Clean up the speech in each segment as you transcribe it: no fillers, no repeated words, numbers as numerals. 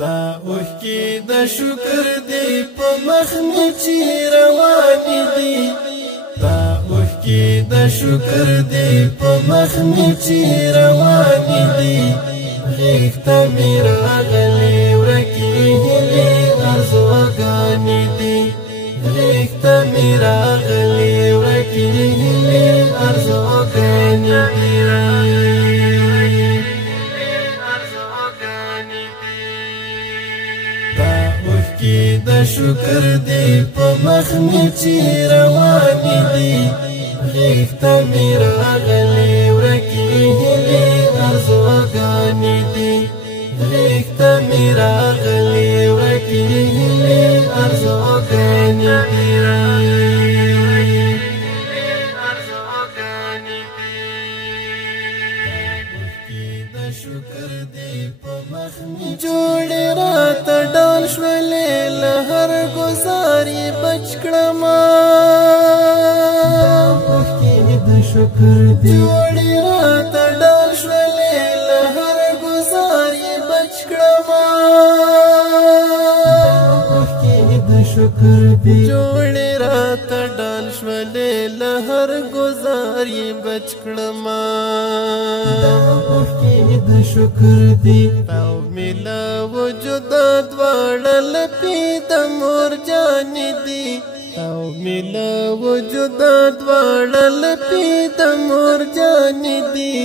دا اوښکې د شکر دی په مخ مې چې روانې دي دا اوښکې د شکر دی په مخ مې چې روانې دي غېږ ته مې راغلې ورکې هیلې ارزوګانې دي غېږ ته مې راغلې ورکې هیلې ارزوګانې دي د شکر دی په مخ مې چې روانې دي غېږ ته مې راغلې ورکې هیلې ارزوګانې دي غېږ ته مې راغلې ورکې هیلې ارزوګانې دي د شکر دی په مخ مې جوړې راته ډال شولې له هر ګزار یې بچ کړمه اوښکې د شکر دی جوړې راته ډال شولې له هر ګزار یې بچ کړمه اوښکې د شکر دی جوړې راته ډال شولې له هر ګزار یې بچ کړمه د شکر دی تاو ملا وجود دواړه لپې د مور جانې دي تاو ملا وجود دواړه لپې د مور جانې دي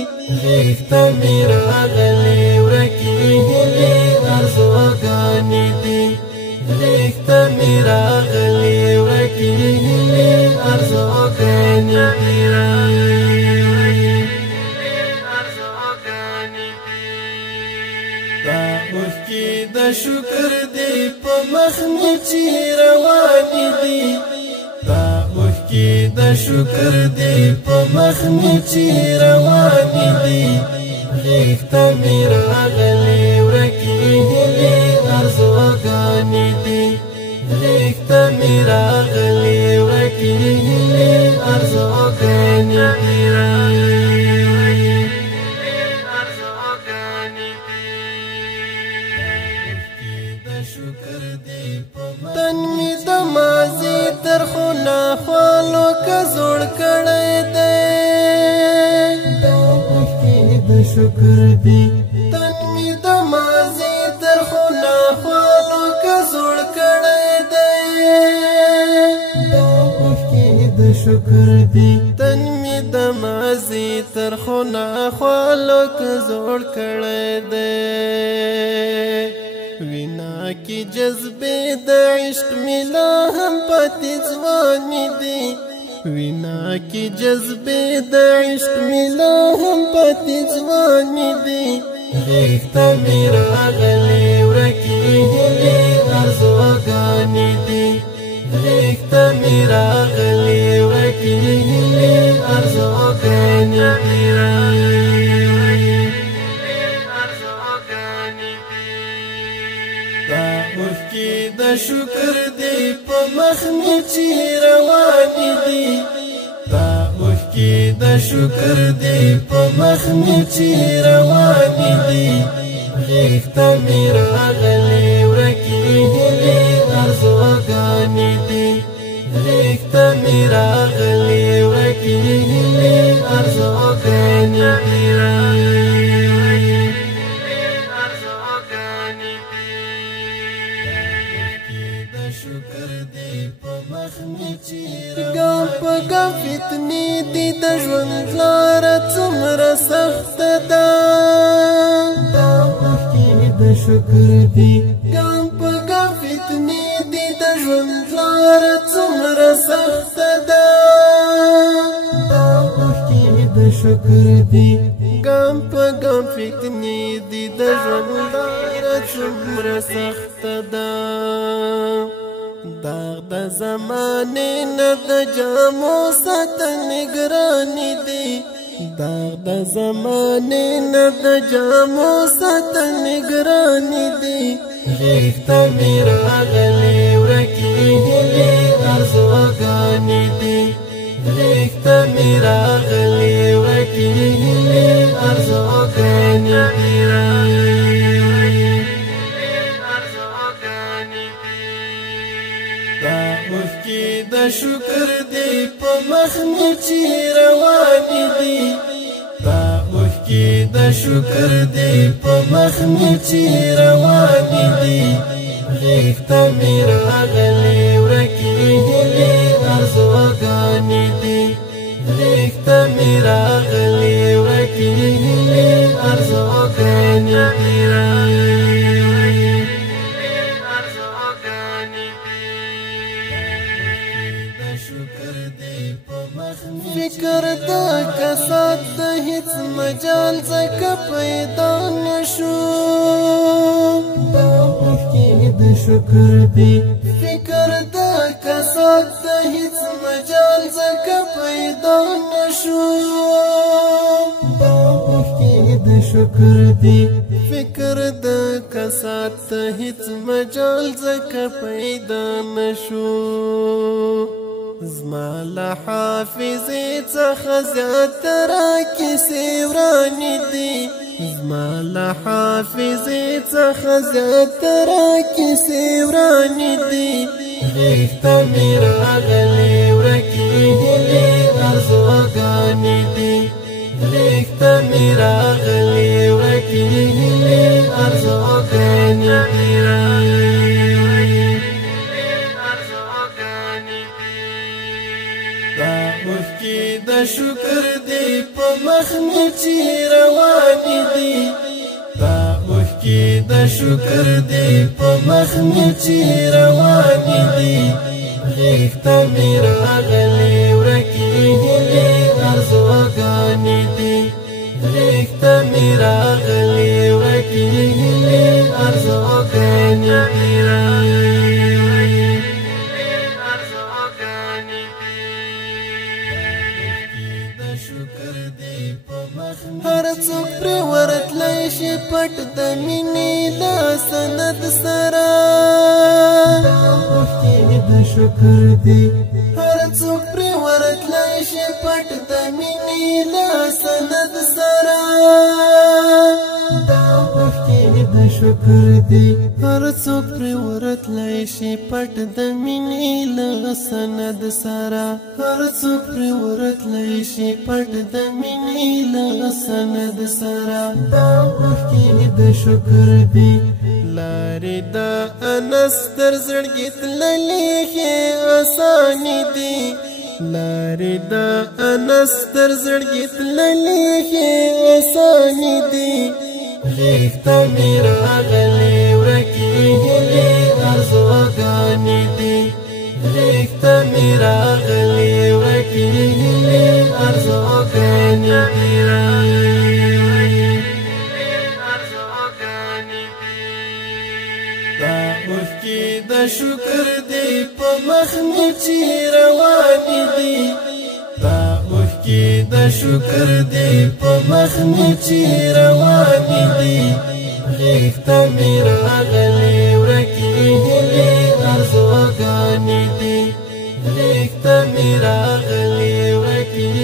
غېږ ته مې راغلې ورکې هیلې ارزوګانې دي غېږ ته مې راغلې ورکې هیلې ارزوګانې دي اوښکې د شکر دی په مخ مې چې روانې دي دا اوښکې د شکر دی په مخ مې چې روانې دي غېږ ته مې راغلې ورکې هیلې ارزوګانې دي غېږ ته مې راغلې ورکې هیلې ارزوګانې دي تن می د مازی تر خونه خوالو که زوړ کړی دی دا اوښکې د شکر دی تن می د مازی تر خونه خوالو که زوړ کړی دی دا اوښکې د شکر دی تن می د مازی تر خونه خوالو که زوړ کړی دی وینا کی جذبے د عشق ملا هم پاتې ځوانې دي وینا کی جذبے د عشق ملا هم پاتې ځوانې دي غېږ ته مې راغلې ورکې هیلې ارزوګانې دي غېږ ته مې راغلې ورکې هیلې ارزوګانې دي اوښکې د شکر دی په مخ مې چې روانې دي دا اوښکې د شکر دی په مخ مې چې روانې دي غېږ ته مې راغلې ورکې هیلې ارزوګانې دي غېږ ته مې راغلې ورکې هیلې ارزوګانې دي ګام په ګام فتنې دي د ژوند لاره څومره سخته ده دا اوښکې د شکر دي ګام په ګام فتنې دي د ژوند لاره څومره سخته ده دا اوښکې د شکر دي ګام په ګام فتنې دي د ژوند لاره څومره سخته ده داغ د زمانې نه د جامو ساتل ګرانې دي داغ د زمانې نه د جامو ساتل ګرانې دي غېږ ته مې راغلې ورکې هیلې ارزوګانې دي غېږ ته مې راغلې ورکې هیلې ارزوګانې دي اوښکې د شکر دی په مخ مې چې روانې دي دا اوښکې د شکر دی په مخ مې چې روانې دي غېږ ته مې راغلې ورکې هیلې ارزوګانې دي غېږ ته مې راغلې ورکې هیلې ارزوګانې دي فکر دا کسات دا هیڅ مجال زکا پیدا نشو دا اوښکې د شکر دی فکر دا کسات دا هیڅ مجال زکا پیدا نشو دا اوښکې د شکر دی فکر دا کسات دا هیڅ مجال زکا پیدا نشو زما له حافظې څخه زیات راکیسې ورانې دي زما له حافظې څخه زیات راکیسې ورانې دي غېږ ته مې راغلې ورکې هیلې ارزوګانې دي غېږ ته مې راغلې ورکې هیلې ارزوګانې دي اوښکې د شکر دی په مخ مې چې روانې دي دا اوښکې د شکر دی په مخ مې چې روانې دي غېږ ته مې راغلې ورکې هیلې ارزوګانې دي غېږ ته مې راغلې ورکې هیلې ارزوګانې دي هر څوک پرې ورتلی شي پټ د مینې له سند سره دا اوښکې د شکر دی هر څوک پرې ورتلی شي پټ د مینې له سند سره دا اوښکې د شکر دی هر څوک پرې ورتلی شي پټ د مینې له سند سره هر څوک پرې ورتلی شي پټ د مینې له سند سره دا اوښکې د شکر دی لارې د انس تر زړګي تللې ښې اسانې دي لارې د انس تر زړګي تللې ښې اسانې دي غېږ ته مې راغلې ورکې هیلې ارزوګانې دي غېږ ته مې راغلې ورکې هیلې ارزوګانې دي دا اوښکې د شکر دی په مخ مې چې روانې دي دا اوښکې د شکر دی په مخ مې چې روانې دي غېږ ته مې راغلې ورکې هیلې ارزوګانې دي غېږ ته مې راغلې ورکې